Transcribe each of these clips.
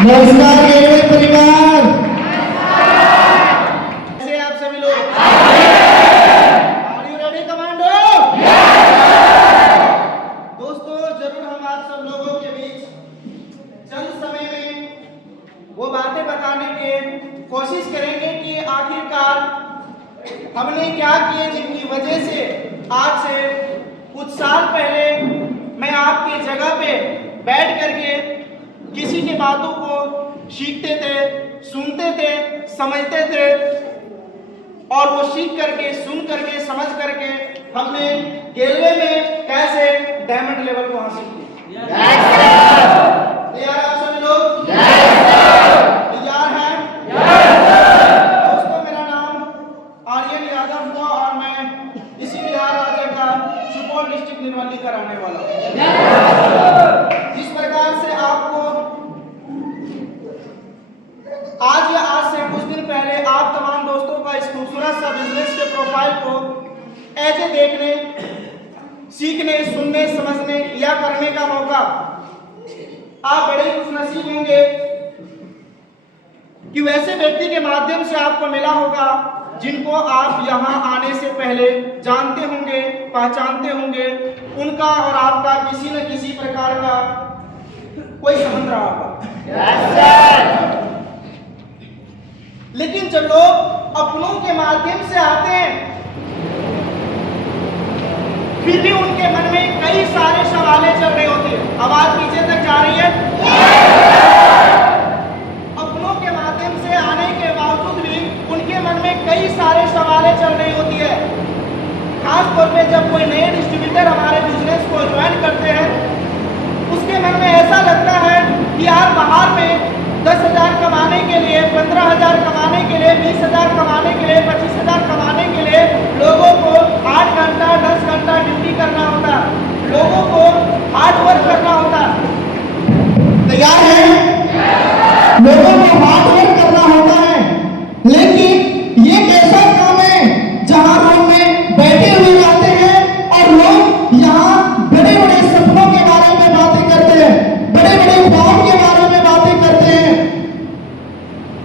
नमस्कार रेलवे परिवार, कैसे आप सभी लोग? Are you ready, commando? दोस्तों, जरूर हम आप सब लोगों के बीच चंद समय में वो बातें बताने की कोशिश करेंगे कि आखिरकार हमने क्या किए जिनकी वजह से आज से कुछ साल पहले मैं आपकी जगह पे बैठ करके किसी की बातों को सीखते थे, सुनते थे, समझते थे और वो सीख करके, सुन करके, समझ करके हमने रेलवे में कैसे डायमंड लेवल को हासिल किया। तैयार आप सभी लोग? तैयार हैं? दोस्तों, मेरा नाम आर्यन यादव हुआ और मैं इसी बिहार राज्य का सुपौल डिस्ट्रिक्ट निर्मली का रहने वाला हूँ। जिस प्रकार से आपको आज या आज से कुछ दिन पहले आप तमाम दोस्तों का इस खूबसूरत सा बिजनेस के प्रोफाइल को ऐसे देखने, सीखने, सुनने, समझने या करने का मौका आप बड़े खुशनसीब होंगे कि वैसे व्यक्ति के माध्यम से आपको मिला होगा जिनको आप यहाँ आने से पहले जानते होंगे, पहचानते होंगे। उनका और आपका किसी न किसी प्रकार का कोई संबंध रहा होगा। लेकिन जब लोग अपनों के माध्यम से आते हैं, फिर भी उनके मन में कई सारे सवालें चल रहे होते हैं। आवाज पीछे तक जा रही है। अपनों के माध्यम से आने के बावजूद भी उनके मन में कई सारे सवालें चल रही होती है। खास तौर पे जब कोई नए डिस्ट्रीब्यूटर हमारे बिजनेस को ज्वाइन करते हैं, उसके मन में ऐसा लगता है कि यार बाहर में 10,000 कमाने के लिए, 15,000 कमाने के लिए, 20,000 कमाने के लिए, 25,000 कमाने के लिए लोगों को 8 घंटा 10 घंटा ड्यूटी करना होता, लोगों को हार्ड वर्क करना होता। तैयार है? लोगों को हार्ड वर्क करना होता है, लेकिन ये एक ऐसा काम है जहां रूम में बैठे हुए रहते हैं और लोग यहाँ बड़े बड़े सपनों के बारे में बातें करते हैं, बड़े बड़े ख्वाब के बारे में बातें करते हैं।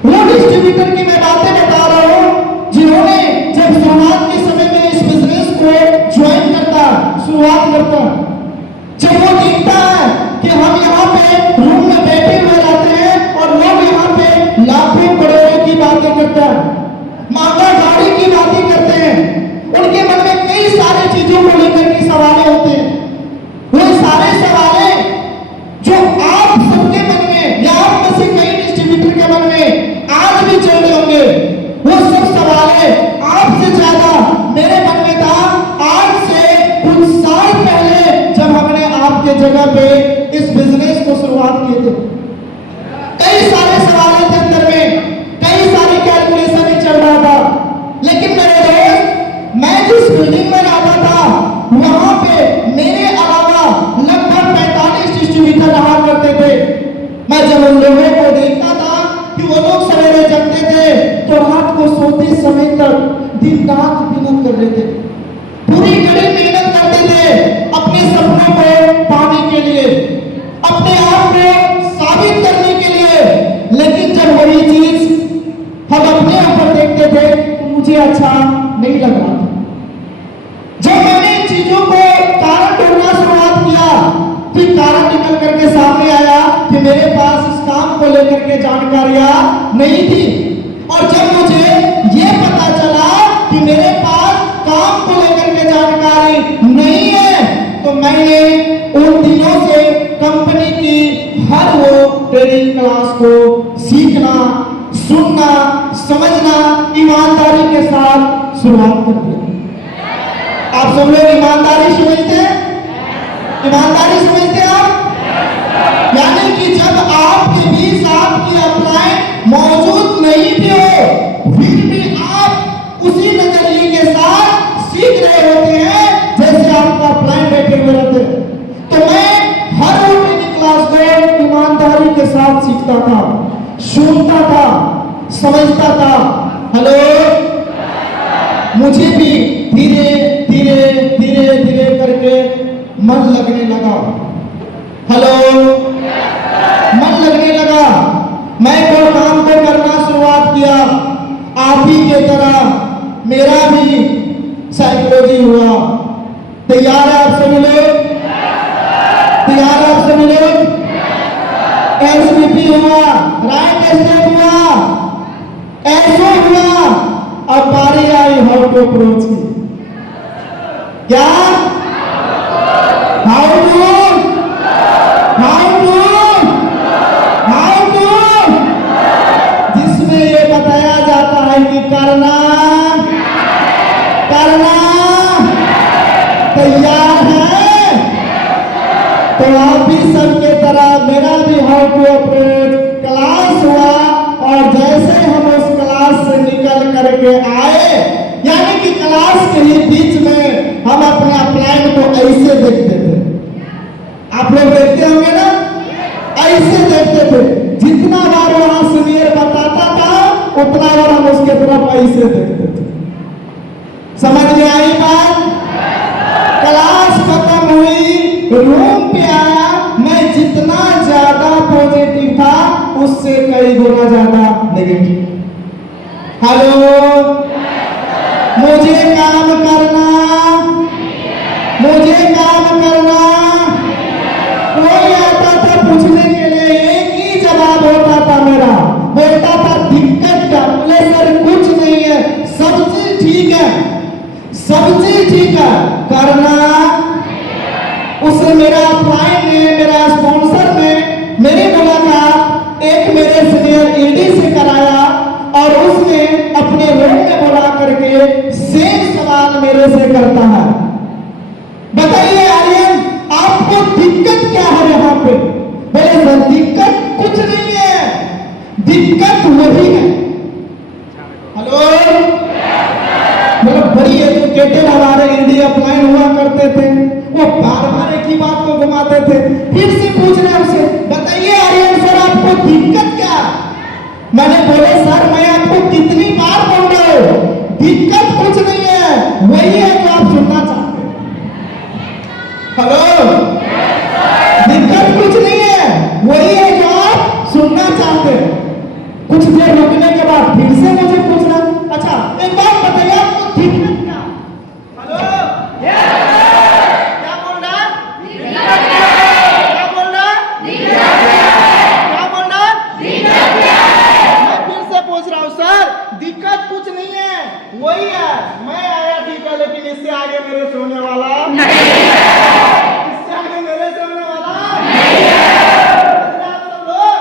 वो डिस्ट्रीब्यूटर की मैं बातें बता रहा हूँ जिन्होंने जब शुरुआत के समय में इस बिजनेस को ज्वाइन करता, शुरुआत करता, जब वो देखता है कि हम यहाँ पे रूम में बैठे हुए रहते हैं और लोग यहाँ पे लाखों करोड़ों की बातें करते हैं, महंगा गाड़ी की बातें करते हैं, उनके मन में कई सारी चीजों को लेकर के सवाल होते हैं। वो सारे सवाल जो आप सबके मन में या आप में से कई डिस्ट्रीब्यूटर के मन में आज भी चल रहे होंगे, वो सब सवाल आपसे ज्यादा मेरे मन में था आज से कुछ साल पहले जब हमने आपके जगह पे इस बिजनेस को शुरुआत किए थे। कई सारे सवाल थे अंदर में, कई सारी कैलकुलेशन चल रहा था। लेकिन मेरे दोस्त, मैं जिस बिल्डिंग में रहता था वहां पे मेरे अलावा लगभग 45 डिस्ट्रीब्यूटर रहा करते थे। मैं जब उन लोगों को देखता था कि वो लोग सवेरे जगते थे तो रात को सोते समय तक दिन रात मेहनत कर रहे थे, पूरी कड़ी मेहनत करते थे अपने सपनों को पाने के लिए, अपने आप को साबित करने के लिए। लेकिन जब वही चीज हम अपने ऊपर देखते थे तो मुझे अच्छा नहीं लग रहा था। जब मैंने इन चीजों को कारण ढूंढना शुरुआत किया, फिर कारण निकल करके सामने आया कि मेरे पास इस काम को लेकर के जानकारियां नहीं थी। और जब मुझे ये पता चला कि मेरे पास काम को लेकर के जानकारी नहीं है, तो मैंने उन दिनों से कंपनी की हर वो ट्रेनिंग क्लास को सीखना, सुनना, समझना ईमानदारी के साथ शुरुआत कर दिया। आप सब लोग ईमानदारी समझते हैं? ईमानदारी समझते हैं आप? यानी कि जब आपके बीच आपकी अपलाइन मौजूद नहीं भी हो, फिर भी आप उसी नजरिए के साथ सीख रहे होते हैं जैसे आपका अपलाइन बैठे हुए रहते हैं। तो मैं हर ट्रेनिंग क्लास को ईमानदारी के साथ सीखता था, सुनता था, समझता था। हेलो, मुझे भी धीरे धीरे धीरे धीरे करके मन लगने लगा। हेलो, मन लगने लगा। के तरह मेरा भी साइकोलॉजी हुआ। तैयार है आप सभी लोग? तैयार है आप सभी लोग? एसवीपी हुआ, राइट स्टेप हुआ, एसओ हुआ, अब बारी आई हाउ टू अप्रोच की। क्या? हाउ टू जिसमें ये बताया जाता है कि करना तैयार है। तो आप भी सबके तरह मेरा भी हाउ टू अप्रोच क्लास हुआ, और जैसे हम उस क्लास से निकल करके आए, यानी कि क्लास के ही बीच में हम अपने अपलाइन को ऐसे देखते थे। आप लोग देखते होंगे ना, ऐसे देखते थे। जितना बार वहां सीनियर बताता था उतना बार हम उसके तरफ ऐसे देखते थे। समझ में आई बात? क्लास खत्म हुई, रूम पे आया, मैं जितना ज्यादा पॉजिटिव था उससे कई गुना ज्यादा नेगेटिव। हेलो, मुझे काम करना, कोई आता था पूछने के लिए, एक ही जवाब होता था मेरा, बोलता था दिक्कत क्या? बोले सर कुछ नहीं है, सब चीज ठीक है, करना। उसने मेरा अपलाइन में, मेरा स्पॉन्सर में मेरी मुलाकात एक मेरे सीनियर ईडी से कराया, और उसने अपने रूम में बुला करके सेम सवाल मेरे से करता है, बताइए आर्यन आपको दिक्कत क्या है यहाँ पे? बोले सर दिक्कत कुछ नहीं है, दिक्कत वही है। हेलो, मतलब बड़ी एजुकेटेड हमारे इंडिया अपलाइन हुआ करते थे, वो बार बार एक ही बात को घुमाते थे। फिर से पूछ रहे हमसे, बताइए आर्यन सर आपको दिक्कत क्या? मैंने बोले सर मैं आपको कितनी बार बोल रहा हूँ, दिक्कत कुछ नहीं है, वही है जो आप सुनना चाहते हैं। हेलो, दिक्कत कुछ नहीं है, वही है जो आप सुनना चाहते हैं। कुछ देर रुकने के बाद फिर से मुझे पूछना, अच्छा एक बात बताइए आपको दिक्कत क्या? हेलो, क्या बोल रहा? क्या बोल रहा? मैं फिर से पूछ रहा हूँ सर दिक्कत कुछ नहीं है, वही है, मैं आया ठीक है, लेकिन इससे आगे मेरे से होने वाला नहीं है। इससे आगे मेरे से होने वाला नहीं है। आप सब लोग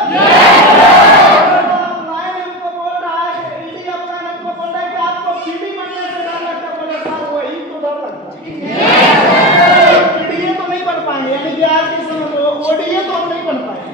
अपलाइन हमको बोल रहा है, ईडी अपलाइन हमको बोल रहा है कि आपको सीडी बनने से डर लगता है। बोले सर वही तो डर लगता है, ईडी तो नहीं बन पाएंगे, यानी कि आज के समय में ओडीए तो हम नहीं बन पाएंगे।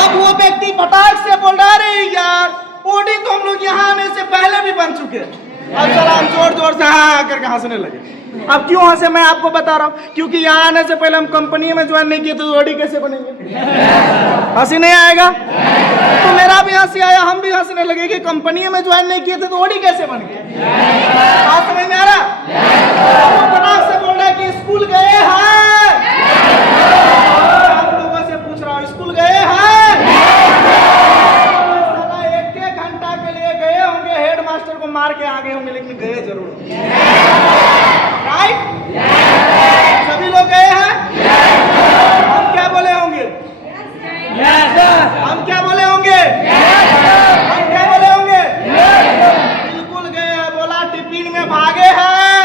अब वो व्यक्ति फटाक से बोल रहा है यार ओडी तो हम लोग यहाँ आने से पहले भी बन चुके हैं। अब चला हम जोर जोर से हाँ करके हंसने लगे। अब क्यों हंसे मैं आपको बता रहा हूँ, क्योंकि यहाँ आने से पहले हम कंपनी में ज्वाइन नहीं किए तो ओडी कैसे बनेंगे? हंसी नहीं आएगा? तो मेरा भी हंसी आया, हम भी हंसने लगे कि कंपनी में ज्वाइन नहीं किए थे तो ओडी कैसे बन गए? बात समझ में आ रहा? वो फटाक से बोल रहा है कि स्कूल गए हैं, आप लोगों से पूछ रहा हूँ स्कूल गए हैं? एक घंटा के लिए गए होंगे, हेड मास्टर को मार के आ गए होंगे, लेकिन गए जरूर। राइट? सभी लोग गए हैं? हम क्या बोले होंगे? हम क्या बोले होंगे? हम क्या बोले होंगे? बिल्कुल गए हैं। बोला टिफिन में भागे हैं,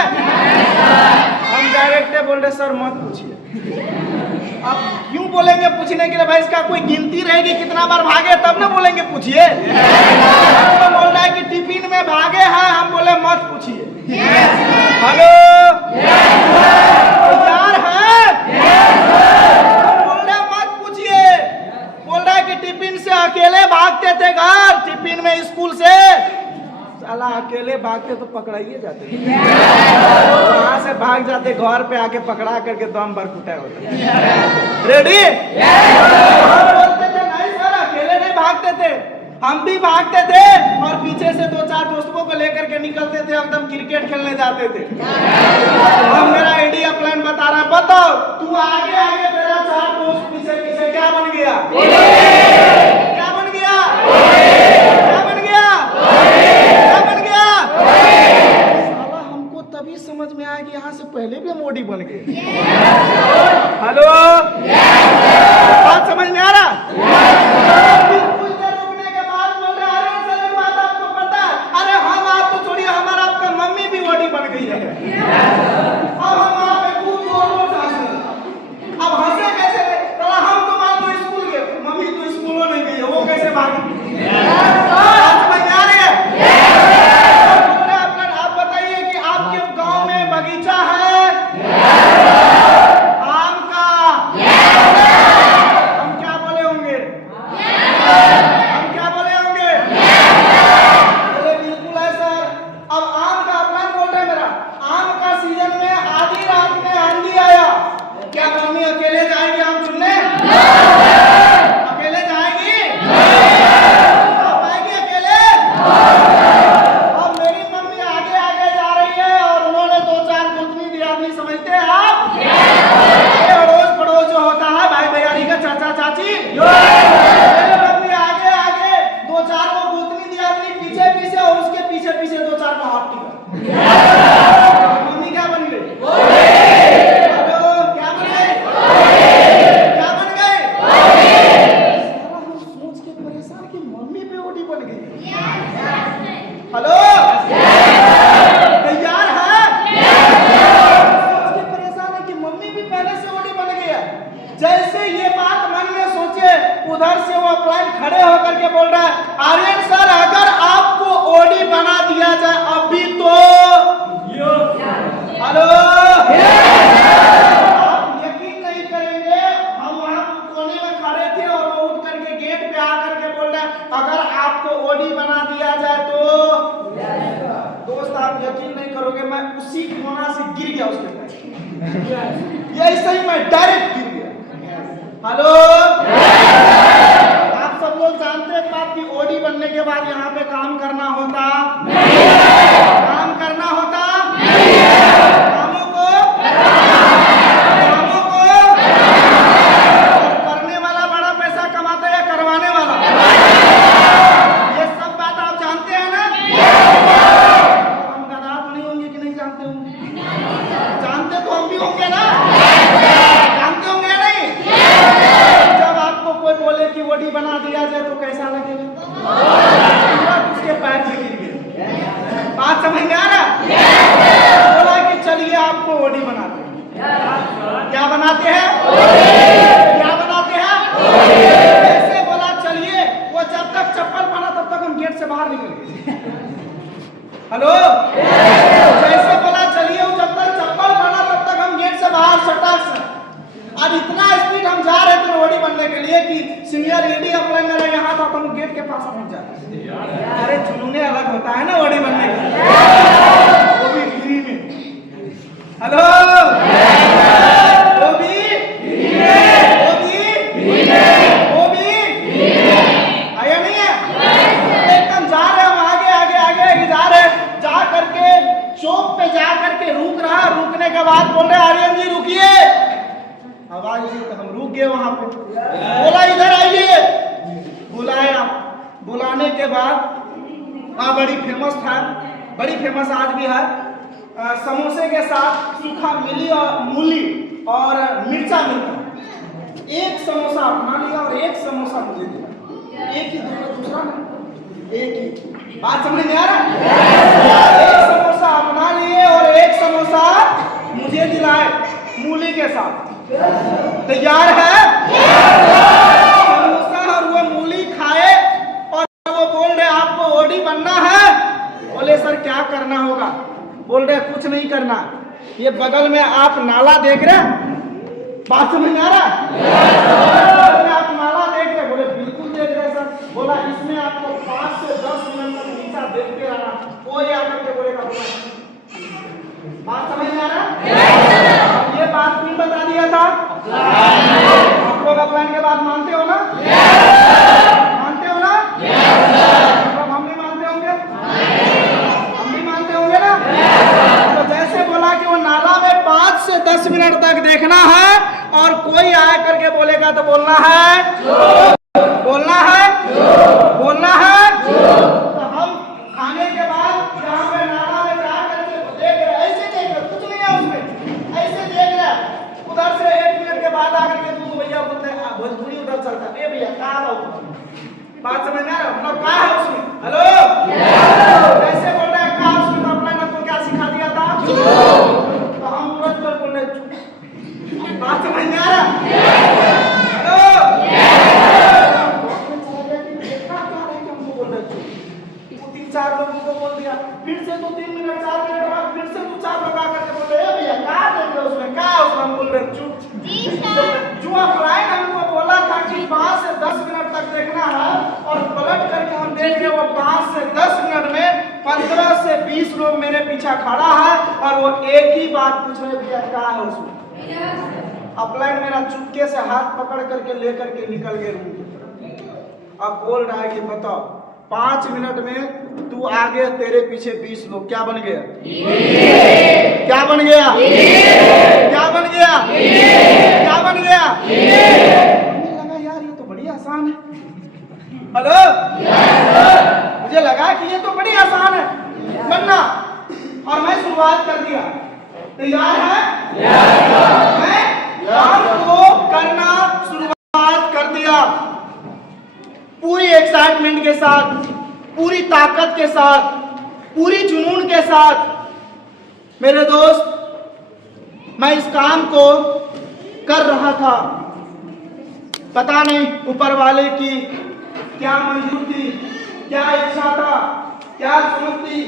हम डायरेक्ट बोल रहे सर मत पूछिए। अब क्यों बोलेंगे पूछने के लिए? भाई इसका कोई गिनती रहेगी कितना बार भागे तब ना बोलेंगे पूछिए। तो बोल रहा है कि टिफिन में भागे हैं, हम बोले मत पूछिए। हेलो, तैयार है? बोल रहा मत पूछिए। बोल रहा है कि टिफिन से अकेले भागते थे घर, टिफिन में स्कूल से साला अकेले भागते तो पकड़ाइए जाते, वहां से भाग जाते, घर पे आके पकड़ा करके दम बरकुटा होता। रेडी? बोलते थे नहीं सर अकेले नहीं भागते थे, हम भी भागते थे और पीछे से 2-4 दोस्तों को लेकर के निकलते थे, एकदम क्रिकेट खेलने जाते थे। अब मेरा आइडिया प्लान बता रहा है, बताओ तू आगे आगे, तेरा 4 दोस्त पीछे पीछे, क्या बन गया? क्या बन गया? क्या बन गया? क्या बन गया? साला हमको तभी समझ में आया कि यहाँ से पहले भी हम ओडी बन गए। हेलो, बात समझ में आ रहा? कुछ देर रुकने के बाद बोल रहे, अरे सर एक बात आपको पता है? अरे हम आप तो छोड़िए, हमारा आपका मम्मी भी ओडी बन गई है। अब हम वहाँ पे खूब जोर-जोर से हंसे। अब हंसे कैसे थे? चला हम तो मान लो स्कूल गए, मम्मी तो स्कूलों नहीं गई है, वो कैसे भागी? बात समझ में आ रही है? आप बताइए कि आपके गांव में बगीचा है आम का? हम क्या बोले होंगे? हम क्या बोले होंगे? बोले बिल्कुल है सर। अब आम का प्लान बोल रहे हैं मेरा, आम का सीजन में आधी रात में आंधी आया, क्या मम्मी अकेले जाएगी आम चुनने? अकेले जाएगी? आप आएगी अकेले? अब मेरी मम्मी आगे आगे जा रही है और उन्होंने 2-4 गोतनी दी आदमी, समझते हैं आप? ये अड़ोस पड़ोस जो होता है, भाई भैयारी का चाचा चाची, मेरी मम्मी आगे आगे 2-4 को गोतनी दी आदमी पीछे पीछे, और उसके पीछे पीछे 2-4 को हाथ टिका। मम्मी क्या बन गई? हेलो, क्या बन गई? क्या बन गई? सारा हम सोच के परेशान कि मम्मी पे ओडी बन गई। हेलो, तैयार है? सोच के परेशान है कि मम्मी भी पहले से ओडी बन गई है। जैसे ये बात मन में सोचे, उधर से वो प्लान खड़े होकर के बोल रहा है, आर्यन सर अगर आपको ओडी बना दिया जाए अभी तो, हेलो, आप यकीन नहीं करेंगे, हम वहां कोने में खड़े थे और वो उठ करके गेट पे आकर के बोल रहा है, अगर आपको ओडी बना दिया जाए तो, दोस्त आप यकीन नहीं करोगे, मैं उसी कोना से गिर गया उसके पैर। ये ऐसे ही मैं डायरेक्ट गिर गया। हेलो, आप सब लोग जानते हैं बात की ओडी बनने के बाद यहाँ पे काम करना होता? काम करना होता? कामों को और करने वाला बड़ा पैसा कमाता है या करवाने वाला? ये सब बात आप जानते हैं ना? हम गधा तो नहीं होंगे कि नहीं जानते होंगे? जानते तो हम भी होंगे ना? जानते होंगे या नहीं? जब आपको कोई बोले कि ओडी बना दिया जाए तो कैसा लगेगा? उसके पैर पे गिर गए। बात समझ में आ रहा? बोला कि चलिए आपको ओडी बनाते हैं। क्या बनाते हैं? क्या बनाते हैं? ऐसे बोला चलिए, वो जब तक चप्पल पहना तब तक हम गेट से बाहर निकल गए। हेलो, जैसे बोला चलिए, वो जब तक चप्पल पहना तब तक हम गेट से बाहर सटाक से। आज इतना स्पीड हम जा रहे थे ओडी बनने के लिए कि सीनियर एडी अप्लाई मेरा यहाँ था, तो हम गेट के पास पहुंच जाते। अरे जुनूने अलग होता है ना ओडी बनने का, वो भी फ्री में। हेलो, वो भी आया नहीं है? एकदम जा रहे हम आगे आगे आगे जा रहे, जा करके चौक पे जा करके रुक रहा, रुकने के बाद बोल रहे आर्यन जी रुकिए। आवाज आई तो हम रुक गए वहां पे। बोला इधर आइए, बुलाया। बुलाने के बाद बड़ी फेमस था, बड़ी फेमस आज भी है, समोसे के साथ सूखा मूली और मिर्चा मिलता। एक समोसा अपना लिया और एक समोसा मुझे दिया। एक ही दूसरा नहीं, एक ही। बात समझ में आ रहा? एक समोसा अपना लिए और एक समोसा मुझे दिलाए मूली के साथ। तैयार है? समोसा और वो मूली खाए और वो बोल रहे आपको ओडी बनना है? बोले सर क्या करना होगा? बोल रहे कुछ नहीं करना, ये बगल में आप नाला देख रहे? बात समझ में आ रहा? आप नाला देख रहे? बोले बिल्कुल देख रहे सर। बोला इसमें आपको 5 से 10 मिनट तक नीचा देखते रहना, कोई आकर के बोलेगा। बात समझ में आ रहा? ये बात नहीं बता दिया था आप लोग प्लान के बाद मानते हो ना? मानते हो ना? बात समझ में आ रहा है? मतलब क्या है उसमें? हेलो, कैसे बोल रहे हैं? क्या उसमें तो अपना आपको क्या सिखा दिया था? तो हम तुरंत कर बोल रहे चुप। बात समझ में आ रहा है? हेलो, देखा क्या है कि हमको बोल रहे चुप? वो 3-4 लोगों को बोल दिया, फिर से तो 3 मिनट 4 मिनट बाद फिर से तू 4 लगा करके बोल रहे हैं भैया क्या देख रहे हो उसमें? क्या है उसमें? हम बोल रहे चुप। जो क्लाइंट हमको बोला था कि 5 से 10 मिनट तक देखना है और पलट करके हम देख रहे हैं वो 5 से 10 मिनट में 15 से 20 लोग मेरे पीछे खड़ा है और वो एक ही बात पूछ रहे भैया क्या है उसमें? अपलाइन मेरा चुपके से हाथ पकड़ करके लेकर के निकल गए रूम की तरफ। अब बोल रहा है कि बताओ 5 मिनट में तू आगे तेरे पीछे 20 लोग, क्या बन गया? क्या बन गया? क्या बन गया? क्या बन गया? मुझे लगा यार ये तो बड़ी आसान है। हेलो, मुझे लगा कि ये तो बड़ी आसान है बनना, और मैं शुरुआत कर दिया। तैयार है? मैं काम को करना शुरुआत कर दिया पूरी एक्साइटमेंट के साथ, पूरी ताकत के साथ, पूरी जुनून के साथ। मेरे दोस्त, मैं इस काम को कर रहा था, पता नहीं ऊपर वाले की क्या मंजूर थी, क्या इच्छा था, क्या सोच थी।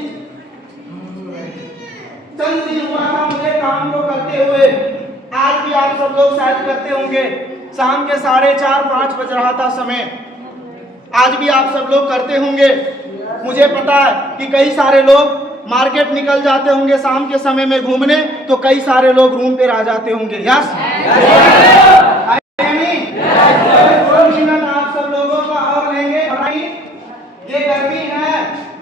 चंद दिन हुआ था मुझे काम को करते हुए। आज भी आप सब लोग शायद करते होंगे। शाम के 4:30-5 बज रहा था समय। आज भी आप सब लोग करते होंगे। मुझे पता है कि कई सारे लोग मार्केट निकल जाते होंगे शाम के समय में घूमने, तो कई सारे लोग रूम पे आ जाते होंगे। यस, आप सब लोगों का और लेंगे। ये गर्मी है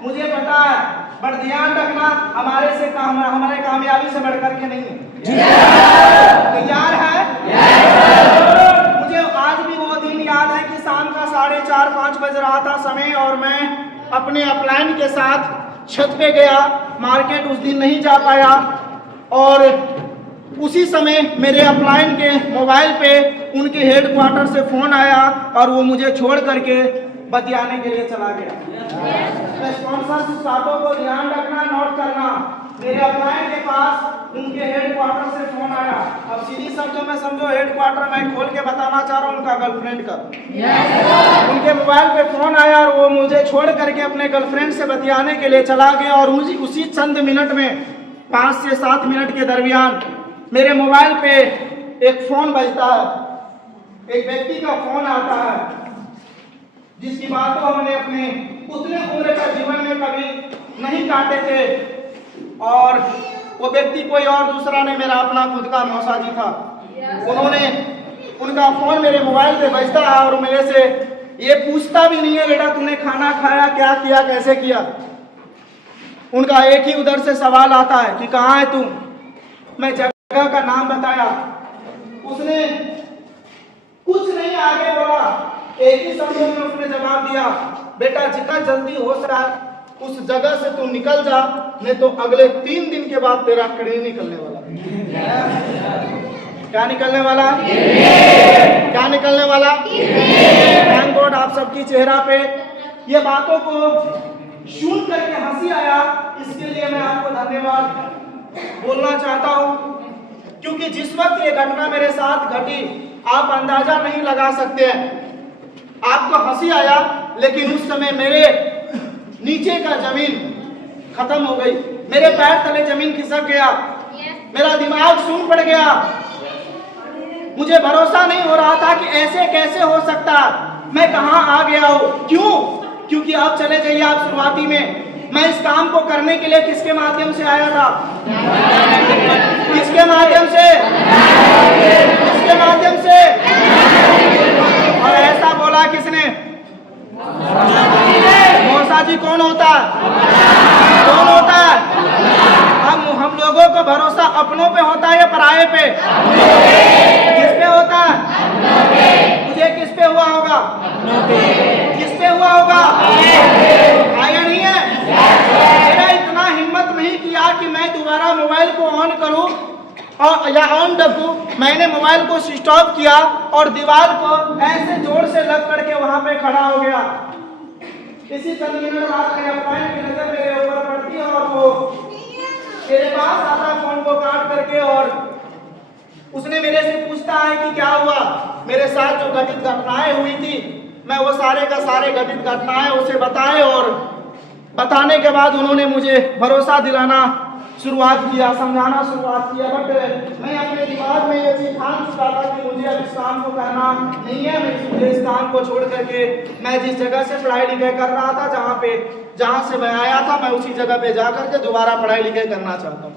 मुझे पता है, पर ध्यान रखना हमारे से हमारे कामयाबी से बढ़कर के नहीं है। तैयार है? मुझे आज भी वो दिन याद है कि शाम का 4:30-5 बज रहा था समय, और मैं अपने अपलाइन के साथ छत पे गया। मार्केट उस दिन नहीं जा पाया, और उसी समय मेरे अपलाइन के मोबाइल पे उनके हेडक्वार्टर से फोन आया और वो मुझे छोड़ करके बतियाने के लिए चला गया। स्पॉन्सर बातों को ध्यान रखना, नोट करना। मेरे अपलाइन के पास उनके हेडक्वार्टर से फोन आया। अब सीधी शब्दों में समझो, हेडक्वार्टर मैं खोल के बताना चाह रहा हूँ उनका गर्लफ्रेंड का। उनके मोबाइल पे फोन आया और वो मुझे छोड़ करके अपने गर्लफ्रेंड से बतियाने के लिए चला गया, और उसी चंद मिनट में 5 से 7 मिनट के दरमियान मेरे मोबाइल पे एक फोन बजता है। एक व्यक्ति का फोन आता है जिसकी बातों हमने अपने उतने उम्र का जीवन में कभी नहीं काटे थे, और वो व्यक्ति कोई और दूसरा नहीं, मेरा अपना खुद का मौसा जी था। उनका फोन मेरे मोबाइल पे बजता है और मेरे से ये पूछता भी नहीं है बेटा तूने खाना खाया, क्या किया, कैसे किया। उनका एक ही उधर से सवाल आता है कि कहाँ है तू। मैं जगह का नाम बताया, उसने कुछ नहीं आगे बोला, एक ही शब्द में उसने जवाब दिया, बेटा जितना जल्दी हो सका उस जगह से तू निकल जा, नहीं तो अगले 3 दिन के बाद तेरा कड़ी निकलने वाला। क्या निकलने वाला? क्या निकलने वाला? थैंक गॉड आप सबकी चेहरा पे ये बातों को सुन करके हंसी आया। इसके लिए मैं आपको धन्यवाद बोलना चाहता हूँ, क्योंकि जिस वक्त ये घटना मेरे साथ घटी आप अंदाजा नहीं लगा सकते हैं। आपको हंसी आया, लेकिन उस समय मेरे नीचे का जमीन खत्म हो गई, मेरे पैर तले जमीन खिसक गया, मेरा दिमाग सून पड़ गया। मुझे भरोसा नहीं हो रहा था कि ऐसे कैसे हो सकता, मैं कहां आ गया हूं। क्यों? क्योंकि आप चले जाइए, आप शुरुआती में मैं इस काम को करने के लिए किसके माध्यम से आया था? किसके माध्यम से? किसके माध्यम से? और ऐसा बोला किसने? मौसा जी कौन होता है? कौन होता है? हम लोगों को भरोसा अपनों पे होता है या पराये पे? किस पे होता है? मुझे किस पे हुआ होगा? किस पे हुआ होगा? आया नहीं है? मेरा इतना हिम्मत नहीं किया कि मैं दोबारा मोबाइल को ऑन करूं और या ऑन रखूं। मैंने मोबाइल को स्विच ऑफ किया और दीवार को ऐसे जोर से लग करके वहां पे खड़ा हो गया। किसी चंद मिनट बाद मेरा फ्रेंड की नजर मेरे ऊपर पड़ती है और वो मेरे पास आता है फोन को काट करके और उसने मेरे से पूछता है कि क्या हुआ। मेरे साथ जो घटित घटनाएं हुई थी मैं वो सारे का सारे घटित घटनाएं उसे बताए और बताने के बाद उन्होंने मुझे भरोसा दिलाना शुरुआत किया, समझाना शुरुआत किया। बट मैं अपने दिमाग में ये चीज ठान चुका था कि मुझे अब इस काम को करना नहीं है। मुझे इस काम को छोड़ करके मैं जिस जगह से पढ़ाई लिखाई कर रहा था जहाँ से मैं आया था मैं उसी जगह पे जा करके दोबारा पढ़ाई लिखाई करना चाहता हूँ।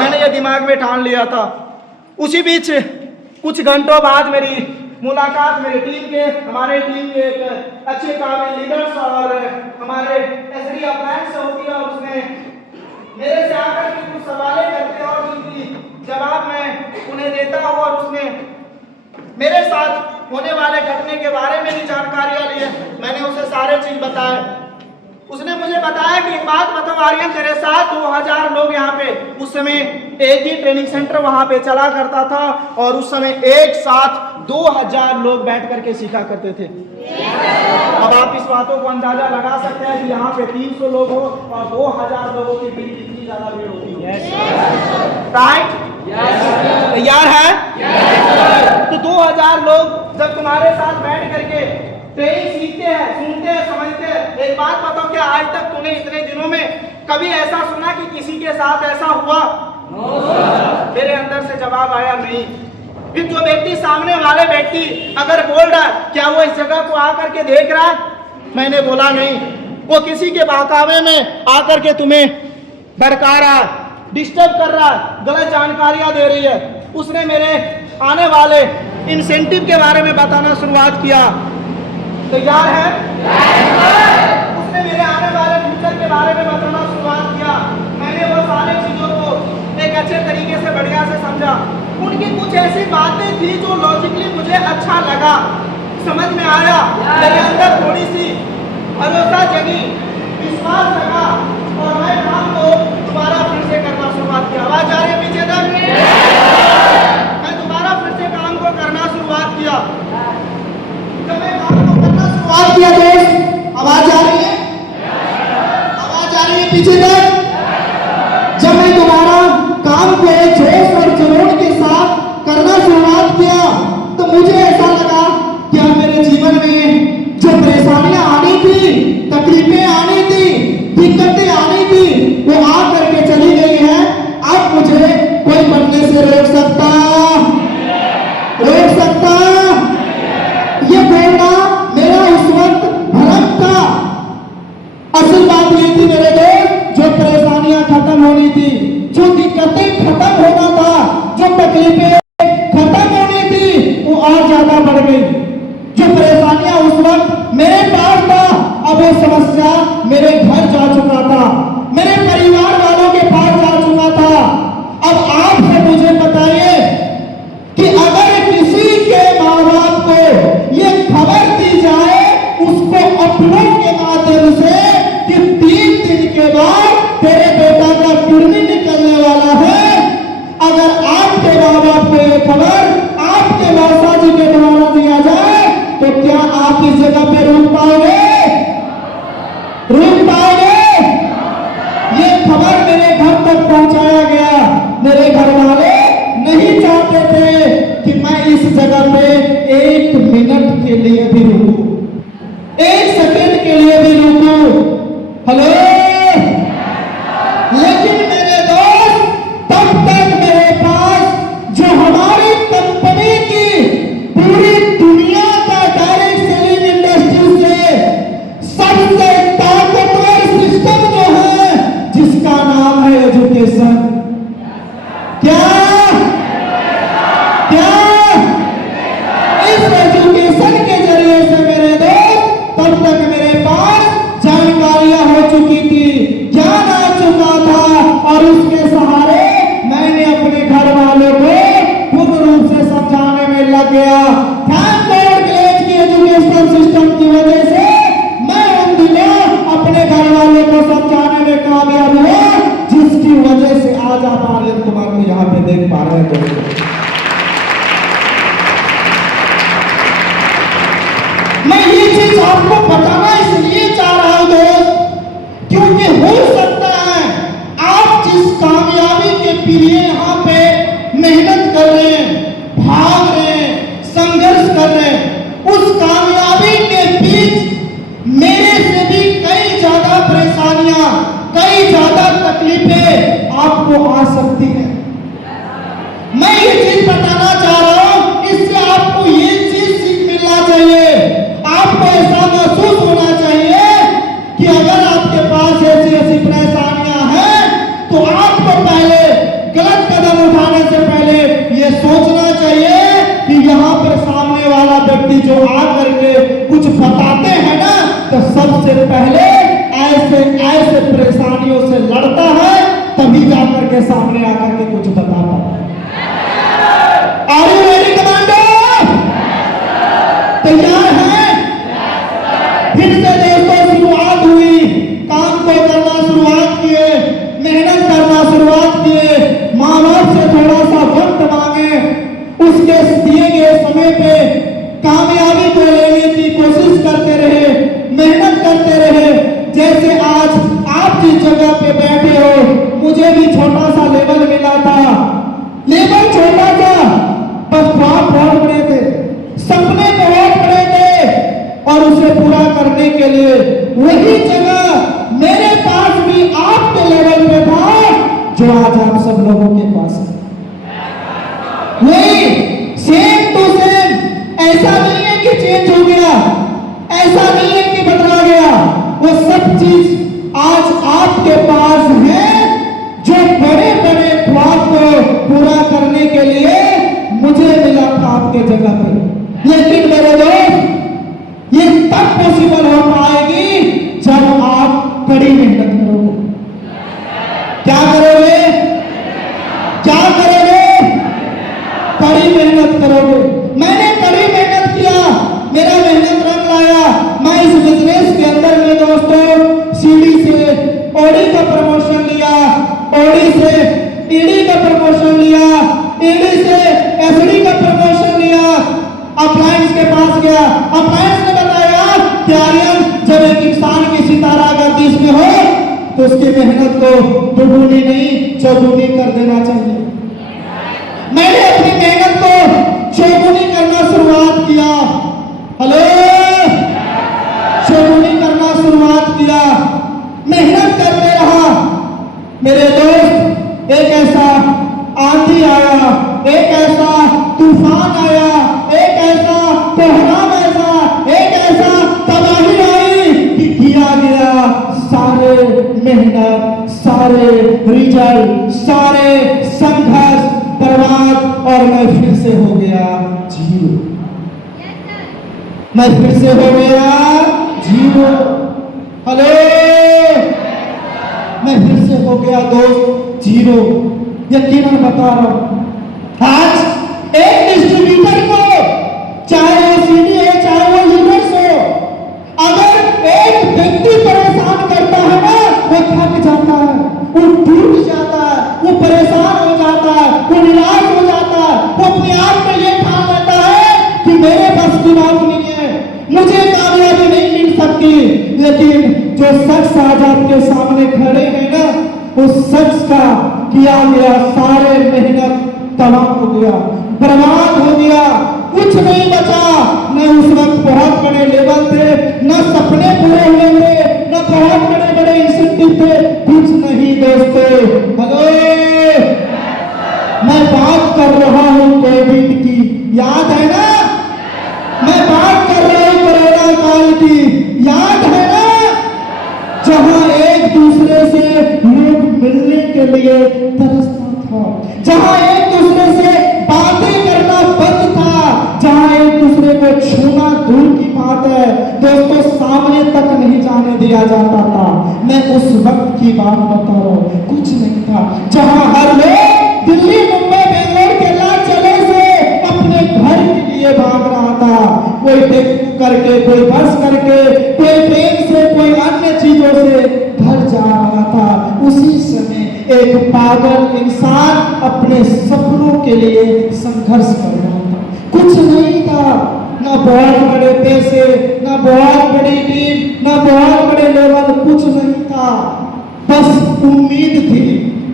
मैंने ये दिमाग में ठान लिया था। उसी बीच कुछ घंटों बाद मेरी मुलाकात हमारे टीम के एक अच्छे काबिल लीडर्स और हमारे एसडी फ्रेंड से होती है और उसने मेरे से आकर के कुछ सवाल करते हैं और उनकी जवाब मैं उन्हें देता हूँ और उसने मेरे साथ होने वाले घटने के बारे में भी जानकारियां ली। मैंने उसे सारे चीज बताए। उसने मुझे बताया कि एक बात बताओ आर्यन, तेरे साथ 2000 लोग यहाँ पे उस समय एक ही ट्रेनिंग सेंटर वहां पे चला करता था और उस समय एक साथ 2000 लोग बैठ करके सीखा करते थे। अब आप इस बातों को अंदाजा लगा सकते हैं कि यहाँ पे 300 लोग हो और 2000 लोगों के बीच कितनी ज्यादा भीड़ होती है। राइट? तैयार है? तो 2000 लोग जब तुम्हारे साथ बैठ करके ट्रेनिंग सीखते हैं, सुनते हैं, समझते हैं। एक बात बताओ, क्या आज तक तूने इतने दिनों में कभी ऐसा सुना कि किसी के साथ ऐसा हुआ? मेरे अंदर से जवाब आया नहीं। फिर जो व्यक्ति सामने वाले व्यक्ति अगर बोल रहा है क्या वो इस जगह को आकर के देख रहा है? मैंने बोला नहीं। वो किसी के बहकावे में आकर के तुम्हें भड़का रहा है, डिस्टर्ब कर रहा है, गलत जानकारियां दे रही है। उसने मेरे आने वाले इंसेंटिव के बारे में बताना शुरुआत किया। तैयार है? उसने मेरे आने वाले फ्यूचर के बारे में बताना शुरुआत किया। मैंने वो सारी चीजों को एक अच्छे तरीके से बढ़िया से समझा। उनकी कुछ ऐसी बातें थी जो लॉजिकली मुझे अच्छा लगा, समझ में आया। मेरे अंदर थोड़ी सी भरोसा जगी, विश्वास जगा और मैं काम को दोबारा फिर से करना शुरुआत किया। आवाज आ रही है पीछे तक? मैं दोबारा फिर से काम को करना शुरुआत किया। जब मैं काम को करना शुरुआत किया दोस्त, आवाज आ रही है? आवाज आ रही है पीछे तक? जब मैं दोबारा काम को जोश और जुनून के साथ करना शुरुआत किया तो मुझे ऐसा लगा कि अब मेरे जीवन में जो परेशानियां आनी थी, तकलीफें आनी थी, दिक्कतें आनी थी, वो आ करके चली गई है। अब मुझे कोई बनने से रोक सकता? ये बोलना मेरा उस वक्त भ्रम था। असल बात ये थी मेरे दोस्त, जो परेशानियां खत्म होनी थी, जो दिक्कतें खत्म होना था, जो तकलीफें खत्म होनी थी, वो और ज्यादा बढ़ गई। जो परेशानियां उस वक्त मेरे पास था, अब वो समस्या मेरे घर जा चुका था, मेरे परिवार वालों के पास जा चुका था। अब आप सब मुझे बताइए कि अगर किसी के माँ बाप को ये खबर दी जाए उसको अपनों के माध्यम से कि 3 दिन के बाद तेरे बेटा का किडनी निकलने वाला है, अगर आपके माँ बाप को ये खबर आपके मौसा जी के द्वारा दिया जाए तो क्या आप इस जगह पे रुक पाओगे? ये खबर मेरे घर तक पहुंचाया गया। मेरे घर वाले नहीं चाहते थे कि मैं इस जगह पे 1 मिनट के लिए भी रुकूं, 1 सेकंड के लिए भी रुकूं। हेलो? लेकिन मेरे दोस्त, तब तक मेरे पास जो हमारी कंपनी की पूरी दुनिया का डायरेक्ट सेलिंग इंडस्ट्री से सबसे ताकतवर सिस्टम जो है, जिसका नाम है एजुकेशन। क्या इस एजुकेशन के जरिए से मेरे दोस्त तब तक मेरे पास जानकारियां हो चुकी थी, ज्ञान आ चुका था और उसके सहारे मैंने अपने घर वालों को पूर्ण रूप से समझाने में लग गया। थैंक गॉड कॉलेज की एजुकेशन सिस्टम की वजह से मैं उन दिनों अपने घर वालों को समझाने में कामयाब हुआ, जिसकी वजह से आज आप आर्यन कुमार को यहाँ पे देख पा रहे हैं। मैं ये चीज आपको बताना इसलिए आ सकती है। मैं ये चीज बताना चाह रहा हूं, इससे आपको ये चीज सीख मिलना चाहिए। आपको ऐसा महसूस होना चाहिए कि अगर आपके पास ऐसी ऐसी परेशानियां हैं तो आपको पहले गलत कदम उठाने से पहले ये सोचना चाहिए कि यहाँ पर सामने वाला व्यक्ति जो आकर के कुछ बताते हैं ना, तो सबसे पहले ऐसे ऐसे परेशानियों से लड़ता है, तभी जाकर के सामने आकर के कुछ बताता है। Are you ready commando? तैयार हैं? फिर से दोस्तों शुरुआत हुई, काम को करना शुरुआत किए, मेहनत करना शुरुआत किए, माँ बाप से थोड़ा सा वक्त मांगे, उसके दिए गए समय पे कामयाबी को लेने की कोशिश करते रहे, मेहनत करते रहे। जैसे आज आप जिस जगह पे बैठे हो, मुझे भी छोटा सा लेवल मिला था, लेवल छोटा था, बस ख्वाब बहुत बड़े थे, सपने बहुत बड़े थे, और उसे पूरा करने के लिए वही जगह मेरे पास भी आपके लेवल पे था जो आज आप सब लोगों के पास है। वही सेम टू सेम, ऐसा नहीं है कि चेंज हो गया, ऐसा नहीं है कि बदला गया, वो सब चीज आज आपके पास है जो बड़े बड़े ख्वाब को पूरा करने के लिए मुझे मिला था आपके जगह पे। लेकिन मेरे दोस्त, ये तब पॉसिबल हो पाएगी जब आप कड़ी मेहनत करोगे। क्या करोगे? क्या करोगे? कड़ी मेहनत करोगे। मैंने कड़ी मेहनत किया, मेरा मेहनत रंग लाया। मैं इस बिजनेस के अंदर में दोस्तों सीढ़ी से ओडी का प्रमोशन लिया, ओडी से ईडी का प्रमोशन लिया, ईडी से एसडी का प्रमोशन लिया, अप्लायंस के पास गया, अप्लायंस ने बताया कि आर्यन, जब एक इंसान की सितारा गर्दिश में हो तो उसकी मेहनत को दुगुनी नहीं चौगुनी कर देना चाहिए। मैंने अपनी मेहनत को चौगुनी करना शुरुआत किया। हेलो, चौगुनी करना शुरुआत किया, मेहनत करते रहा। मेरे दोस्त, एक ऐसा आंधी आया, एक ऐसा तूफान आया, एक ऐसा कोहराम ऐसा, एक ऐसा तबाही आई कि किया गया सारे मेहनत, सारे रिजल्ट, सारे संघर्ष बर्बाद, और मैं फिर से हो गया जीरो। मैं फिर से हो गया जीरो। हेलो, मैं फिर से हो गया दोस्त जीरो। यकीनन बता रहा हूं, आज एक डिस्ट्रीब्यूटर को, चाहे वो सीडी है चाहे वो यूनिट्स हो, अगर एक व्यक्ति परेशान करता है ना, वो थक जाता है, वो टूट जाता है, वो परेशान हो जाता है, वो निराश हो जाता है, वो अपने आप में ये ठान लेता है कि मेरे बस की बात नहीं है, मुझे कामयाबी नहीं मिल सकती। लेकिन जो शख्स आज आपके सामने खड़े हैं ना, उस शख्स का किया गया सारे मेहनत तबाह हो गया, बर्बाद हो गया, कुछ नहीं बचा। न उस वक्त बहुत बड़े लेवल थे, न सपने पूरे हुए थे, न बहुत बड़े बड़े इंसेंटिव थे, कुछ नहीं दोस्तों। हेलो, मैं बात कर रहा हूं कोविड की, याद है ना? मैं बात कर रहा हूं कोरोना काल की, याद है ना? जहां एक दूसरे से लोग मिलने के लिए तरसता था, जहां एक दूसरे से बातें करना बंद था, जहां एक दूसरे को छूना दूर की बात है दोस्तों, सामने तक नहीं जाने दिया जाता था। मैं उस वक्त की बात बता रहा हूं, कुछ नहीं था, जहां हर लोग दिल्ली, मुंबई, बेंगलोर के लाचले से अपने घर के लिए भाग रहा था। कोई टेक्सी करके, कोई बस करके, कोई ट्रेन से, कोई अन्य चीजों से घर जा रहा था। उसी समय एक पागल इंसान अपने सपनों के लिए संघर्ष कर रहा था। कुछ नहीं था, ना बहुत बड़े पैसे, ना बहुत बड़ी टीम, ना बहुत बड़े लेवल, कुछ नहीं था, बस उम्मीद थी,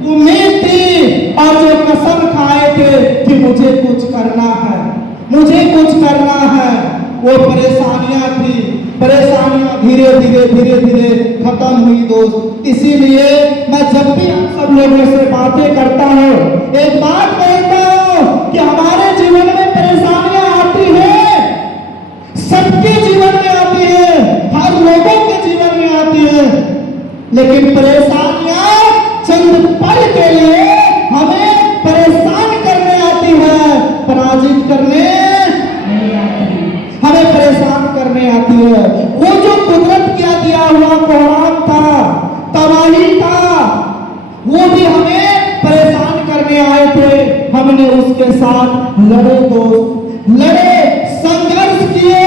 उम्मीद थी, और जो कसम खाए थे कि मुझे कुछ करना है, मुझे कुछ करना है, वो परेशानियां थी, परेशानियां धीरे धीरे खत्म हुई दोस्त। इसीलिए मैं जब भी आप सब लोगों से बातें करता हूँ एक बात कहता हूँ कि हमारे जीवन में परेशानियां आती है, सबके जीवन में आती है, हर लोगों के जीवन में आती है, लेकिन परेशानियां चंद पल के लिए हमें परेशान करने आती है, पराजित करने नहीं आती, हमें परेशान करने आती है। वो जो कुदरत का दिया हुआ कोहराम था, तबाही था, वो भी हमें परेशान करने आए थे। हमने उसके साथ लड़े दोस्त, लड़े, संघर्ष किए,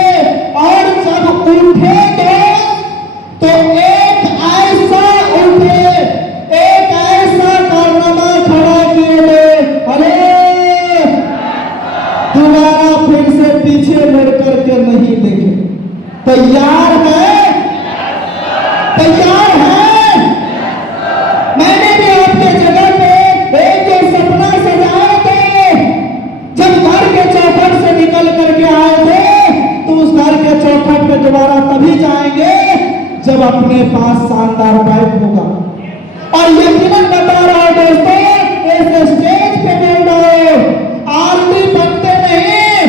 और जब उठे तो एक ऐसा उठे, एक ऐसा कारनामा खड़ा किए थे, अरे दोबारा फिर से पीछे मुड़ करके नहीं देखे। तैयार है? तैयार है? मैंने भी आपके जगह पे एक जो सपना सजाए थे, जब घर के चौखट से निकल करके आए थे, तो उस घर के चौखट पे दोबारा तभी जाएंगे जब अपने पास शानदार बाइक होगा। और यकीनन बता रहा हूं दोस्तों, इस स्टेज पे बोल रहा हूं, आरती बनते नहीं,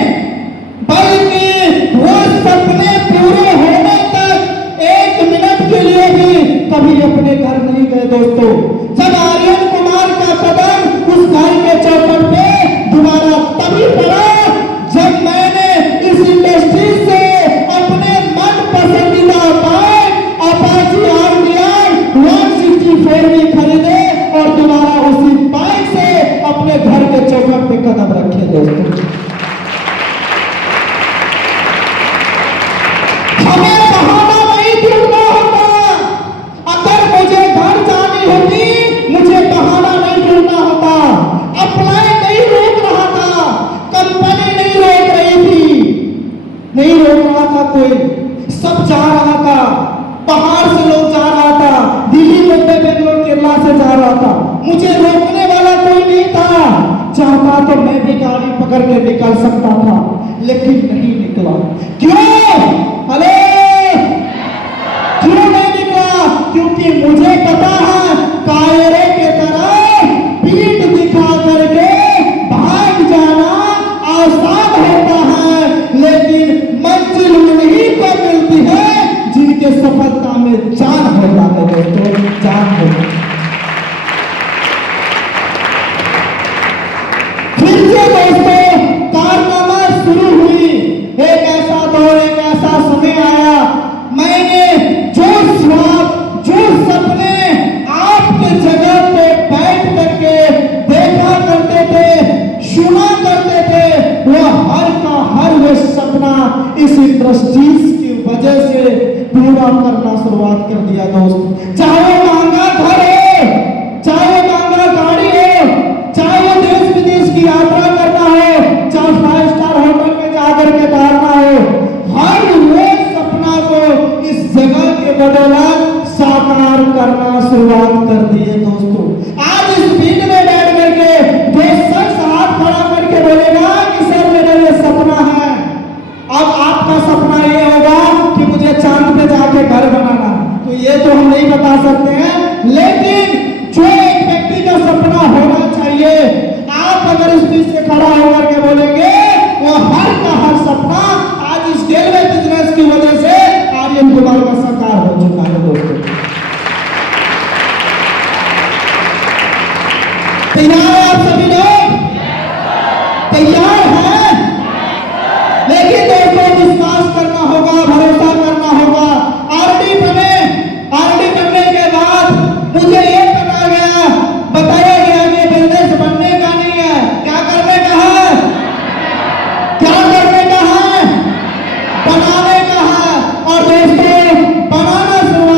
बल्कि वो सपने पूरे होने तक एक मिनट के लिए भी कभी अपने घर नहीं गए दोस्तों। जब आर्यन कुमार का कदम उस घर के चौखट पे दोबारा तभी पड़ा जब मैंने इस इंडस्ट्री से अपने मन पसंदीदा बाइक अपाची RTR 164 भी खरीदे और दोबारा उसी बाइक से अपने घर के चौखट पे कदम रखे दोस्तों। हमें बहाना नहीं ढूंढना होता। अगर मुझे घर जानी होती, मुझे बहाना नहीं ढूंढना होता। अप्लाई नहीं रोक रहा था, कंपनी नहीं रोक रही थी, नहीं रोक रहा था कोई, सब जा रहा था, पहाड़ से लोग जा रहा था, दिल्ली, मुंबई, बेंगलोर, केरला से जा रहा था, मुझे रोकने वाला कोई नहीं था। चाहता तो मैं भी गाड़ी पकड़ के निकल सकता था, लेकिन नहीं निकला। क्यों? अरे क्यों नहीं निकला? क्योंकि मुझे पता है कायरे के तरह पीठ दिखा करके भाग जाना आसान होता है, लेकिन मंजिल उन्हीं को मिलती है जिनके सफलता में जान होता है दोस्तों, जान होता है। फिर से दोस्तों कारनामा शुरू हुई, एक ऐसा दौर, एक ऐसा समय आया, मैंने जो स्वाद, जो सपने आपके जगह पे बैठ करके देखा करते थे, सुना करते थे, वह हर का हर वो सपना इस इंडस्ट्रीज की वजह से पूरा करना शुरुआत कर दिया दोस्त। चाहे वो महंगा घर हो, चाहे वो महंगा गाड़ी हो, चाहे वो देश विदेश की यात्रा करना हो, चाहे 5 स्टार होटल में जाकर के ठहरना हो, हर वो सपना को इस जगह के बदौलत साकार करना शुरुआत कर दिए दोस्तों। आज इस भीड़ में बैठ करके जो शख्स हाथ खड़ा करके बोलेगा कि सर मेरा ये सपना है, अब आपका सपना ये होगा कि मुझे चांद पे जाके घर बनाना, तो ये तो हम नहीं बता सकते हैं, लेकिन जो एक व्यक्ति का सपना होना चाहिए, आप अगर इस बीच से खड़ा होकर के बोलेंगे, वो हर का हर सपना आज इस रेलवे बिजनेस की वजह से आर्यन कुमार का साकार हो चुका है दोस्तों। तैयार है आप सभी लोग? तैयार हैं? लेकिन दोस्तों विश्वास करना होगा, भरोसा करना होगा। आरडी बनने के बाद मुझे ये बताया गया कि बिजनेस बनने का नहीं है, क्या करने का है? क्या करने का है? बनाने का है। और दोस्तों बनाना शुरुआत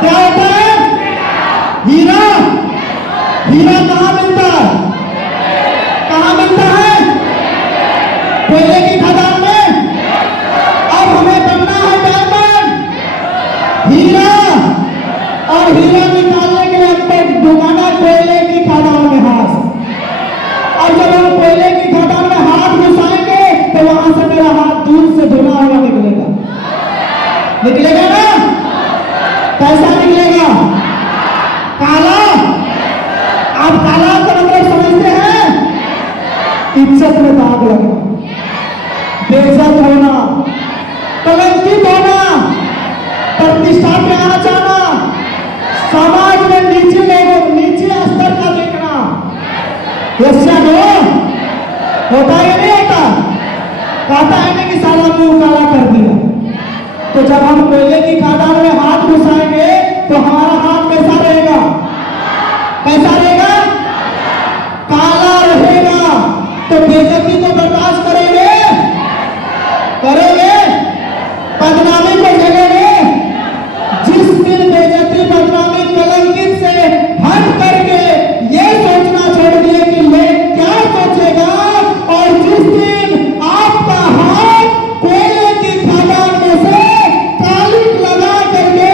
क्या होता है? हीरा। हीरा कहाँ मिलता है? कहाँ मिलता है? कोयले की खदान में। अब हमें बनना है डायमंड, हीरा, और हीरा निकालने के लिए हमको डुबाना कोयले की खदान में हाथ। और जब हम कोयले की खदान में हाथ घुसाएंगे तो वहां से मेरा हाथ दूध से धुला हुआ निकलेगा। निकलेगा ना? कैसा निकलेगा? काला। आप काला का मतलब समझते हैं? इज्जत में दाग लगना, बेइज्जत होना, कलंकित होना, प्रतिष्ठा पे आ जाना, समाज में नीचे लोगों, नीचे स्तर का देखना। यस्या नो होता है या नहीं होता? कहता है ना कि साला मुंह काला कर दिया। तो जब हम कोयले की खदान में हाथ घुसाएंगे तो हमारा हाथ कैसा रहेगा? कैसा रहेगा? काला रहेगा। तो बेइज्जती को बर्दाश्त करेंगे? करेंगे? बदनामी को झेलेंगे? जिस दिन बेइज्जती, बदनामी, कलंकित से हट करके ये सोचना छोड़ दिए कि ये क्या सोचेगा, और जिस दिन आपका हाथ कोयले की खदान में से कालिक लगा करके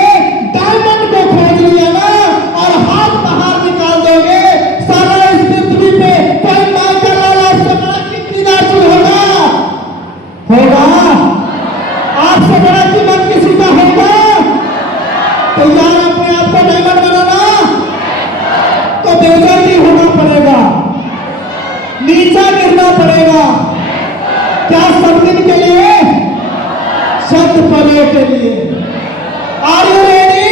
डायमंड को खोज लिया ना, और हाथ बाहर निकाल दोगे, सारा इस पृथ्वी पे कोई माइकल वाला से बड़ा कीर्तिदार चीज होगा? होगा? आपसे बड़ा कीमत किसी का होगा? तो यार अपने आप को डायमंड बनाना तो बेइज्जती होना पड़ेगा, नीचा गिरना पड़ेगा। क्या? सब दिन के लिए, शत पले के लिए। Are you ready?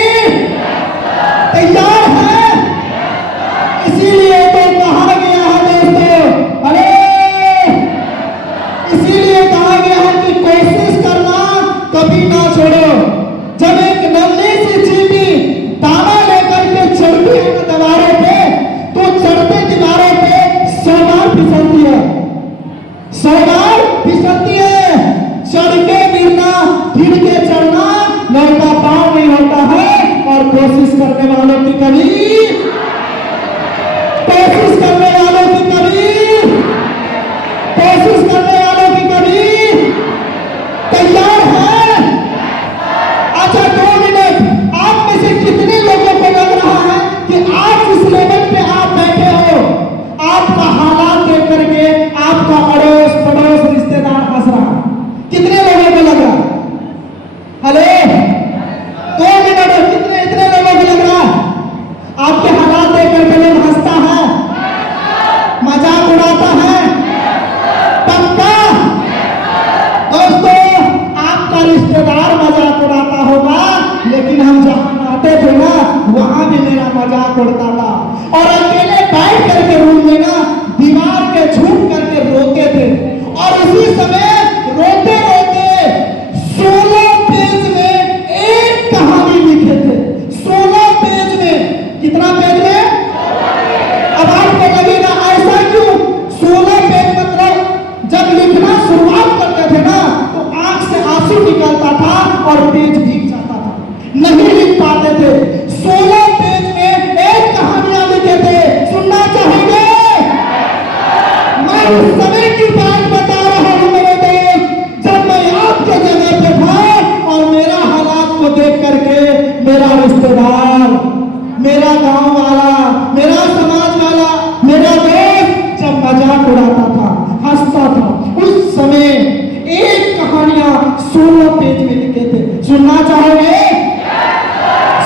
तैयार है? इसीलिए तो कहा गया है दोस्तों, अरे इसीलिए कहा गया है कि कोशिश करना कभी ना छोड़ो। जब एक नन्ही सी चींटी दाना लेकर के चढ़ती है दीवारों पे, तो चढ़ते दीवारों पे 100 बार फिसलती है, 100 बार फिसलती है। चढ़ के गिरना, फिर के चढ़ना लड़का पार नहीं होता है। और कोशिश करने वालों की कभी, कोशिश करने वालों की कभी, कोशिश करने वालों की कभी। तैयार है? अच्छा 2 मिनट, आप में से कितने लोगों को लग रहा है कि आज इस लेवल पे आप बैठे हो, आपका हालात देख करके आपका अड़ोस पड़ोस रिश्तेदार हंस रहा है? कितने लोगों को लग रहा? अरे 2 मिनट, कितने इतने लोगों को लग रहा आपके हालात देख करके लोग हंसता है, मजाक उड़ाता है? पक्का? दोस्तों आपका रिश्तेदार मजाक उड़ाता होगा, लेकिन हम जहां आते थे ना वहां भी मेरा मजाक उड़ता था। और अकेले बैठ करके रूम में ना दीवार के झूठ करके रोते थे। और उसी समय रोते रोते 16 पेज में एक कहानी लिखे थे। 16 पेज में। कितना पेज में? अब आपको लगेगा ऐसा क्यों? 16 पेज मतलब जब लिखना शुरुआत करते थे ना तो आंख से आंसू निकलता था और पेज भीग जाता था, नहीं लिख पाते थे। 16 पेज में एक कहानियां लिखे थे। सुनना चाहेंगे? मैं उस समय की बात बता रहा हूं मेरे दोस्त, जब मैं आपके जगह पे था और मेरा हालात को देख करके मेरा रिश्तेदार, मेरा गांव वाला, मेरा समाज वाला, मेरा दोस्त जब मजाक उड़ाता था, हंसता था, उस समय एक कहानियां 16 पेज में लिखे थे। सुनना चाहोगे?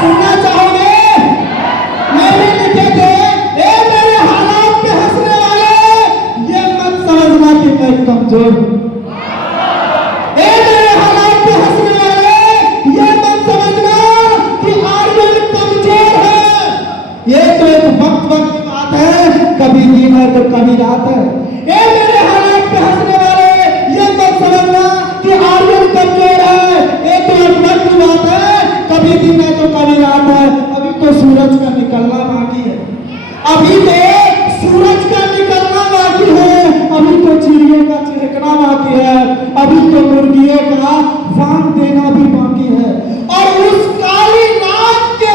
सुनना चाहोगे? मैंने लिखे थे, ए मेरे हालात पे हंसने वाले, ये मत समझना कि मैं कमजोर हूं। ए मेरे हालात पे हंसने वाले, ये मत समझना कि आर्यन कमजोर है। ये तो एक वक्त की बात है, कभी दिन है तो कभी रात है। ए मेरे हालात पे हंसने वाले, ये मत समझना कि आर्यन कमजोर है। ये तो एक वक्त की बात है, कभी दिन है तो कभी रात है। अभी तो सूरज का निकलना बाकी है, अभी तो सूरज का निकलना बाकी है, अभी तो चिड़ियों का चहकना बाकी है, अभी तो मुर्गियों का वांग देना भी बाकी है। और उस काली रात के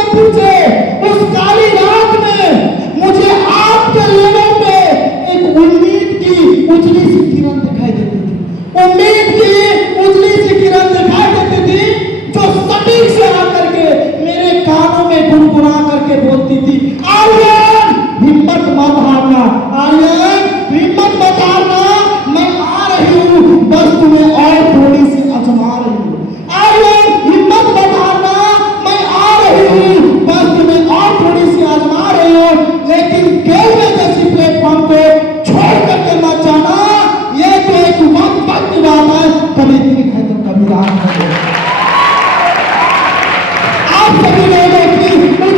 सभी लोगों की